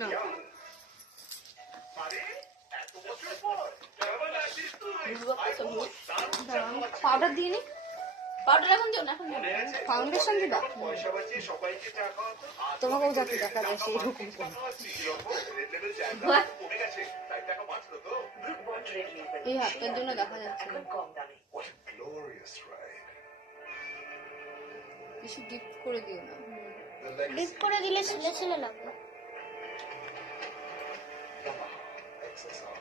দেখাচ্ছে। পাউডার দিয়ে নি পাউডার এখন দিও না এখন? ফাউন্ডেশন দিবা? তোমাকেও যাতে দেখা যায় সেই রকম? এই হাতটার জন্য দেখা যাচ্ছে. কিছু গিফট করে দিও না The করে দিলে ছেলে ছেলে লাগবে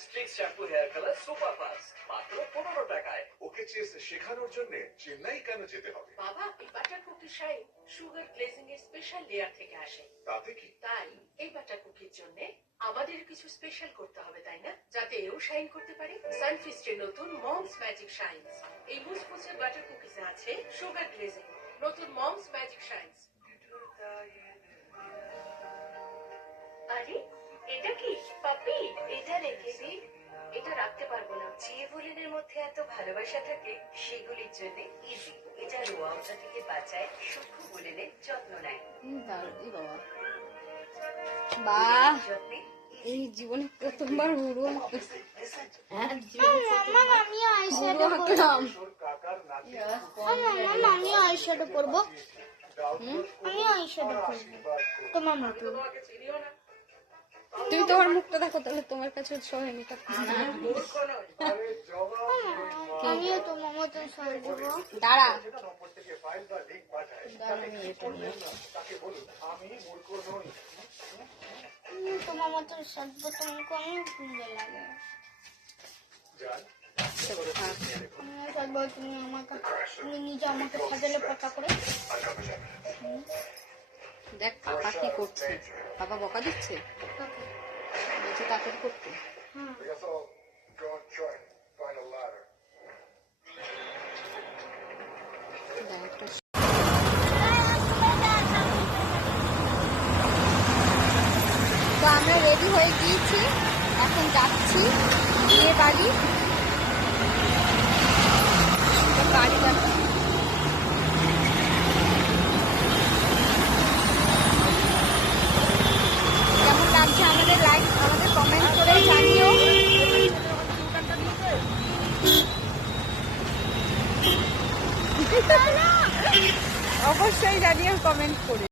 street shampoo hair colour super fast মাত্র পনেরো টাকায়। ওকে চেস শেখানোর জন্য চেন্নাই কেন যেতে হবে? বাবা এই butter cookie shine sugar glazing এর স্পেশাল লেয়ার থেকে আসে। তাতে কি? তাই এই বাটার কুকির জন্য আমাদের কিছু স্পেশাল করতে হবে তাই না? যাতে এও শাইন করতে পারে। সানফিস্টের নতুন মমস ম্যাজিক শাইন্স এই মুসমুসে বাটার কুকিজে আছে সুগার গ্লেজিং নতুন মমস ম্যাজিক শাইন্স আরে এটা কি? পাপি এটা রেখে দি। এটা রাখতে পারব না। চিয়েভলিনের মধ্যে এত ভালোবাসা থাকে সেগুলির জন্য ইজি এটা রোয়াউটা থেকে বাঁচায় সূক্ষ্ম বলিনের যত্ন নেয়। বাবা। বাহ! এই জীবনে প্রথমবার হুড়ো হ্যাঁ, আমি আইশ্যাডো করব আমি আইশ্যাডো করব তোমার মতো তুমি তোমার মুখটা দেখো তাহলে তোমার কাছে সবাই মেকআপ আমিও তোমার মতো সাজ দেবো। দাঁড়া। তোমার সাজবো তোমাকে অনেক সুন্দর লাগে। যান থাক। আমি সাজবো তুমি আমাকে তুমি নিজে আমাকে সাজালে পাকা করে। দেখ কাকা কি করছে? বাবা বকা দিচ্ছে? কাকে? করতে। হ্যাঁ তো আমরা রেডি হয়ে গিয়েছি। এখন যাচ্ছি বিয়ে বাড়ি তো গাড়ি যাচ্ছে কেমন লাগছে আমাদের লাইক আমাদের কমেন্ট করে জানিও অবশ্যই জানিয়ে কমেন্ট করে।